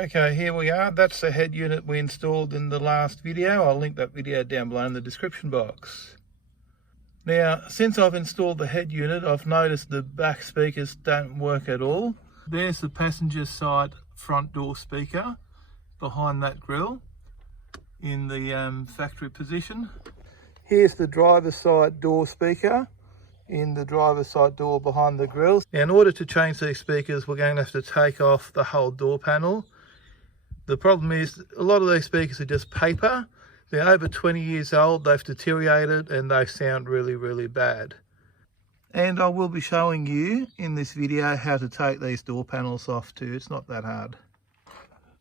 Okay, here we are. That's the head unit we installed in the last video. I'll link that video down below in the description box. Now, since I've installed the head unit, I've noticed the back speakers don't work at all. There's the passenger side front door speaker behind that grille in the factory position. Here's the driver's side door speaker in the driver's side door behind the grille. Now, in order to change these speakers, we're going to have to take off the whole door panel. The problem is a lot of these speakers are just paper. They're over 20 years old, they've deteriorated and they sound really, really bad. And I will be showing you in this video how to take these door panels off too. It's not that hard.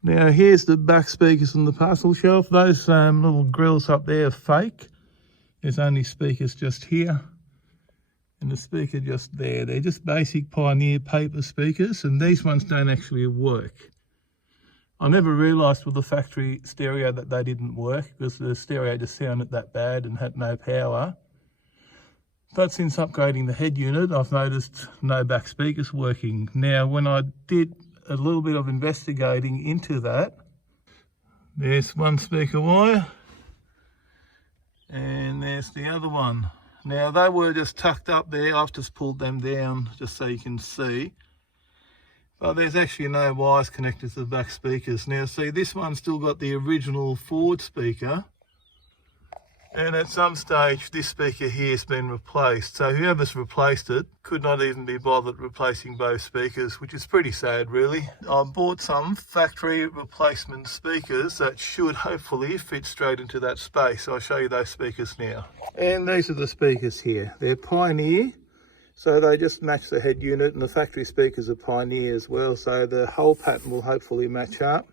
Now here's the back speakers on the parcel shelf. Those little grills up there are fake. There's only speakers just here and the speaker just there. They're just basic Pioneer paper speakers and these ones don't actually work. I never realised with the factory stereo that they didn't work because the stereo just sounded that bad and had no power. But since upgrading the head unit, I've noticed no back speakers working. Now, when I did a little bit of investigating into that, there's one speaker wire and there's the other one. Now, they were just tucked up there. I've just pulled them down just so you can see. But there's actually no wires connected to the back speakers. Now see, this one's still got the original forward speaker. And at some stage, this speaker here has been replaced. So whoever's replaced it could not even be bothered replacing both speakers, which is pretty sad really. I bought some factory replacement speakers that should hopefully fit straight into that space. I'll show you those speakers now. And these are the speakers here. They're Pioneer. So they just match the head unit and the factory speakers are Pioneer as well. So the whole pattern will hopefully match up.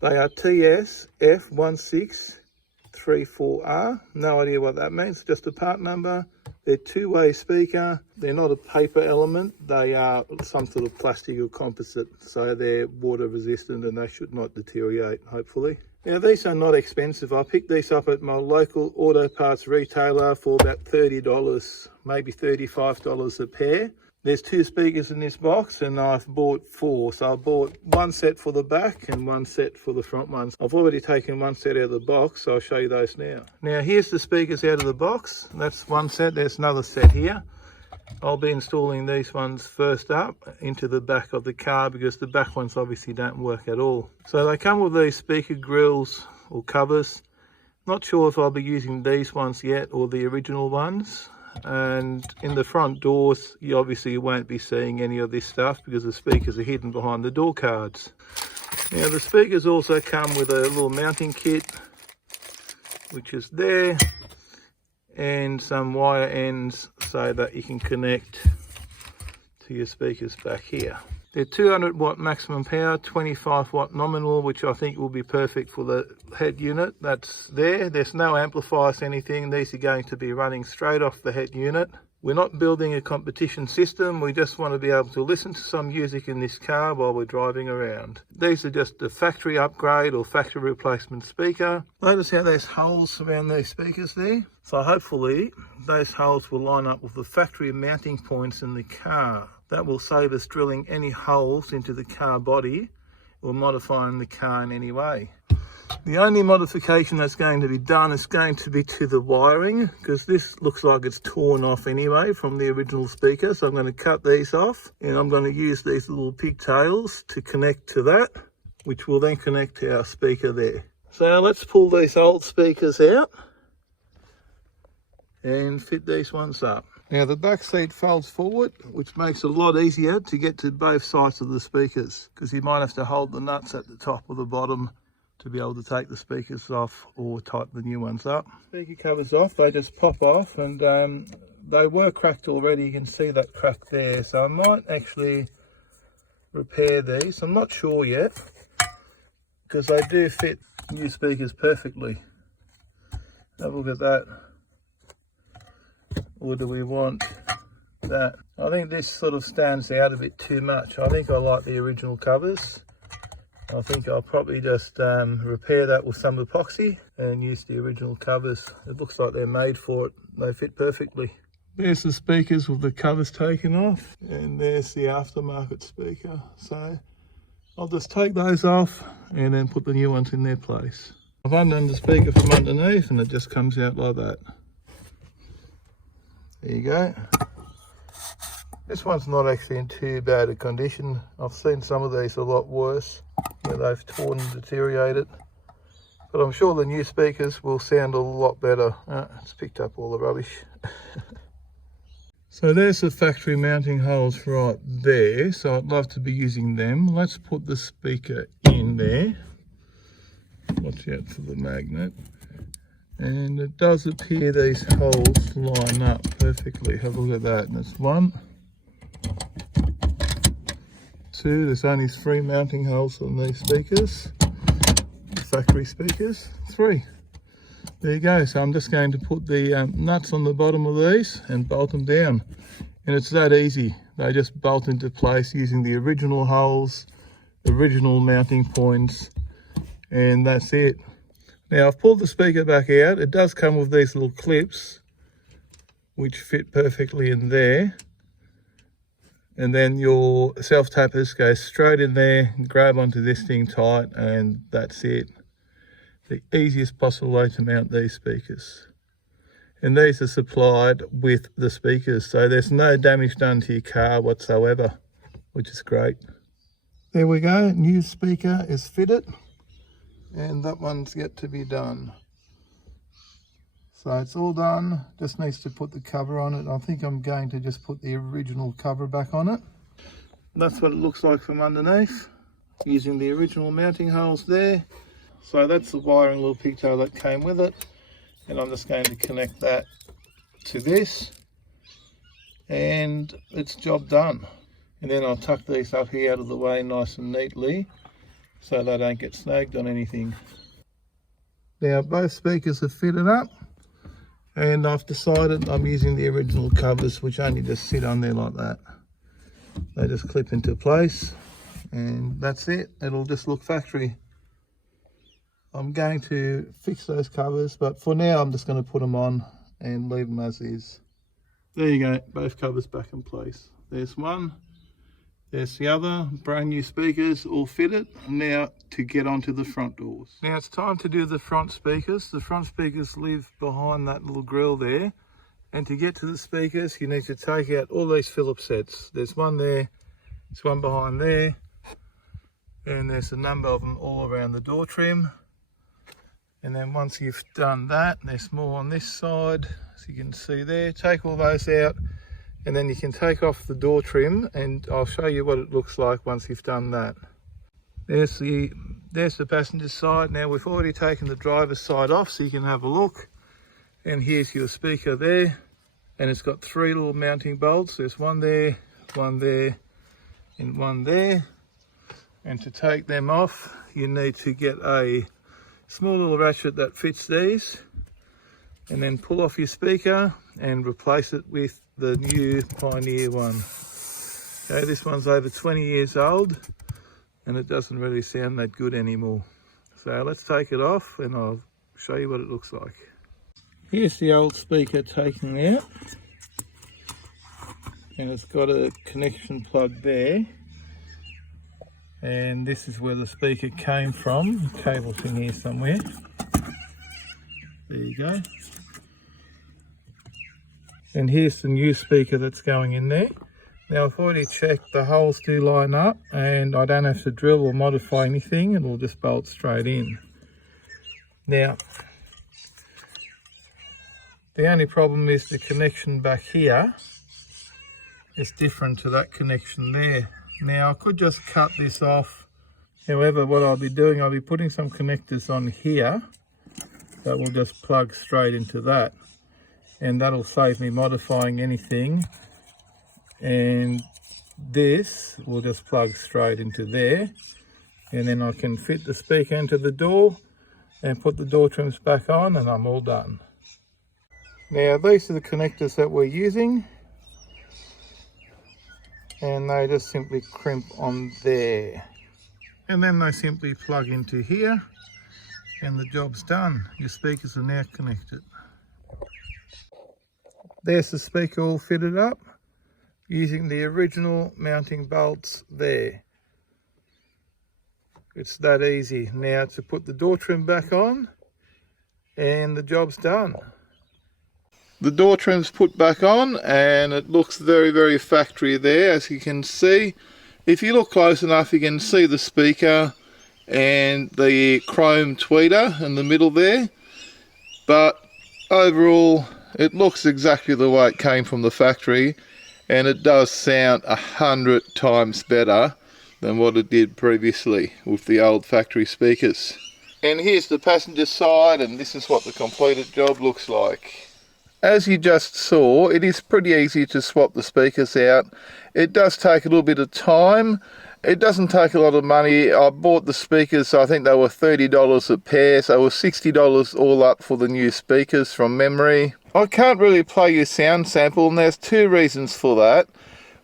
They are TS-F1634R. No idea what that means, just a part number. They're two-way speaker. They're not a paper element. They are some sort of plastic or composite. So they're water resistant and they should not deteriorate, hopefully. Now these are not expensive. I picked these up at my local auto parts retailer for about $30, maybe $35 a pair. There's two speakers in this box and I've bought four. So I bought one set for the back and one set for the front ones. I've already taken one set out of the box, so I'll show you those now. Now here's the speakers out of the box. That's one set, there's another set here. I'll be installing these ones first up into the back of the car because the back ones obviously don't work at all. So they come with these speaker grills or covers. Not sure if I'll be using these ones yet or the original ones. And in the front doors, you obviously won't be seeing any of this stuff because the speakers are hidden behind the door cards. Now the speakers also come with a little mounting kit, which is there, and some wire ends so that you can connect to your speakers back here. They're 200 watt maximum power, 25 watt nominal, which I think will be perfect for the head unit. That's there. There's no amplifiers or anything. These are going to be running straight off the head unit. We're not building a competition system. We just want to be able to listen to some music in this car while we're driving around. These are just a factory upgrade or factory replacement speaker. Notice how there's holes around these speakers there. So hopefully those holes will line up with the factory mounting points in the car. That will save us drilling any holes into the car body or modifying the car in any way. The only modification that's going to be done is going to be to the wiring, because this looks like it's torn off anyway from the original speaker. So I'm going to cut these off and I'm going to use these little pigtails to connect to that, which will then connect to our speaker there. So let's pull these old speakers out and fit these ones up. Now the back seat folds forward, which makes it a lot easier to get to both sides of the speakers, because you might have to hold the nuts at the top or the bottom to be able to take the speakers off or tighten the new ones up. Speaker covers off, they just pop off, and they were cracked already. You can see that crack there. So I might actually repair these. I'm not sure yet, because they do fit new speakers perfectly. Have a look at that. Or do we want that? I think this sort of stands out a bit too much. I think I like the original covers. I think I'll probably just repair that with some epoxy and use the original covers. It looks like they're made for it. They fit perfectly. There's the speakers with the covers taken off, and there's the aftermarket speaker. So I'll just take those off and then put the new ones in their place. I've undone the speaker from underneath and it just comes out like that. There you go. This one's not actually in too bad a condition. I've seen some of these a lot worse, where they've torn and deteriorated. But I'm sure the new speakers will sound a lot better. It's picked up all the rubbish. So there's the factory mounting holes right there. So I'd love to be using them. Let's put the speaker in there. Watch out for the magnet. And it does appear these holes line up perfectly. Have a look at that. And that's 1, 2, there's only 3 mounting holes on these speakers, the factory speakers. 3. There you go. So I'm just going to put the nuts on the bottom of these and bolt them down. And it's that easy. They just bolt into place using the original holes, original mounting points, and that's it. Now I've pulled the speaker back out. It does come with these little clips which fit perfectly in there. And then your self-tappers go straight in there, grab onto this thing tight, and that's it. The easiest possible way to mount these speakers. And these are supplied with the speakers, so there's no damage done to your car whatsoever, which is great. There we go, new speaker is fitted. And that one's yet to be done. So it's all done, just needs to put the cover on it. I think I'm going to just put the original cover back on it. That's what it looks like from underneath, using the original mounting holes there. So that's the wiring little pigtail that came with it. And I'm just going to connect that to this. And it's job done. And then I'll tuck these up here out of the way nice and neatly, so they don't get snagged on anything. Now both speakers are fitted up, and I've decided I'm using the original covers, which only just sit on there like that. They just clip into place, and that's it. It'll just look factory. I'm going to fix those covers, but for now I'm just going to put them on and leave them as is. There you go, both covers back in place. There's one. There's the other, brand new speakers all fitted. Now to get onto the front doors. Now it's time to do the front speakers. The front speakers live behind that little grill there. And to get to the speakers, you need to take out all these Phillips sets. There's one there, there's one behind there, and there's a number of them all around the door trim. And then once you've done that, there's more on this side, as you can see there. Take all those out. And then you can take off the door trim, and I'll show you what it looks like once you've done that. There's the passenger side. Now we've already taken the driver's side off, so you can have a look. And here's your speaker there. And it's got 3 little mounting bolts. There's one there, and one there. And to take them off, you need to get a small little ratchet that fits these. And then pull off your speaker and replace it with the new Pioneer one. Okay, this one's over 20 years old and it doesn't really sound that good anymore. So let's take it off and I'll show you what it looks like. Here's the old speaker taken out, and it's got a connection plug there, and this is where the speaker came from. Cable's in here somewhere. There you go. And here's the new speaker that's going in there. Now I've already checked, the holes do line up and I don't have to drill or modify anything, it'll just bolt straight in. Now, the only problem is the connection back here is different to that connection there. Now I could just cut this off. However, what I'll be doing, I'll be putting some connectors on here that will just plug straight into that. And that'll save me modifying anything, and this will just plug straight into there, and then I can fit the speaker into the door and put the door trims back on, and I'm all done. Now these are the connectors that we're using, and they just simply crimp on there, and then they simply plug into here, and the job's done. Your speakers are now connected. There's the speaker all fitted up using the original mounting bolts there. It's that easy. Now to put the door trim back on and the job's done. The door trim's put back on and it looks very, very factory there, as you can see. If you look close enough, you can see the speaker and the chrome tweeter in the middle there. But overall, it looks exactly the way it came from the factory, and it does sound 100 times better than what it did previously with the old factory speakers. And here's the passenger side, and this is what the completed job looks like. As you just saw, it is pretty easy to swap the speakers out. It does take a little bit of time. It doesn't take a lot of money. I bought the speakers, I think they were $30 a pair, so it was $60 all up for the new speakers from memory. I can't really play you sound sample, and there's two reasons for that.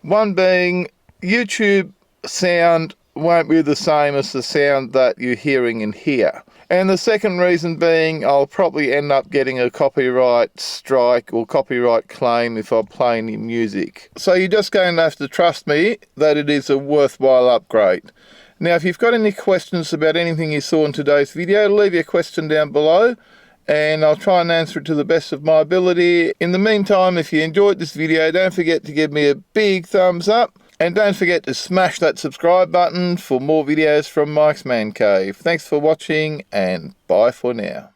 One being, YouTube sound won't be the same as the sound that you're hearing in here. And the second reason being, I'll probably end up getting a copyright strike or copyright claim if I play any music. So you're just going to have to trust me that it is a worthwhile upgrade. Now, if you've got any questions about anything you saw in today's video, leave your question down below and I'll try and answer it to the best of my ability. In the meantime, if you enjoyed this video, don't forget to give me a big thumbs up. And don't forget to smash that subscribe button for more videos from Mike's Man Cave. Thanks for watching and bye for now.